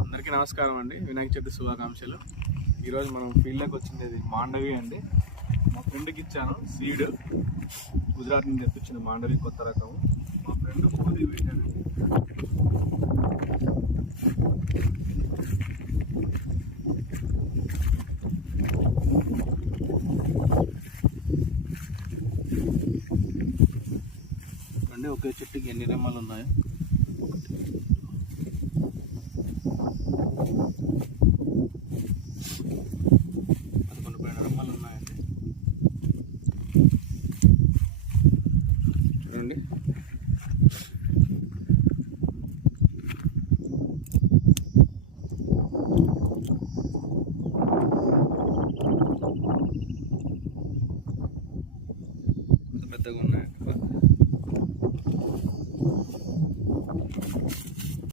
అందరికీ నమస్కారం అండి. వినాయక చవితి శుభాకాంక్షలు. ఈరోజు మనం ఫీల్డ్లోకి వచ్చింది మాండవి అండి. మా ఫ్రెండ్కి ఇచ్చాను సీడ్, గుజరాత్ నుంచి తెప్పించిన మాండవి కొత్త రకం. మా ఫ్రెండ్ పూర్తి పెట్టాను. ఒకే చెట్టుకి ఎన్ని రెమ్మలు ఉన్నాయో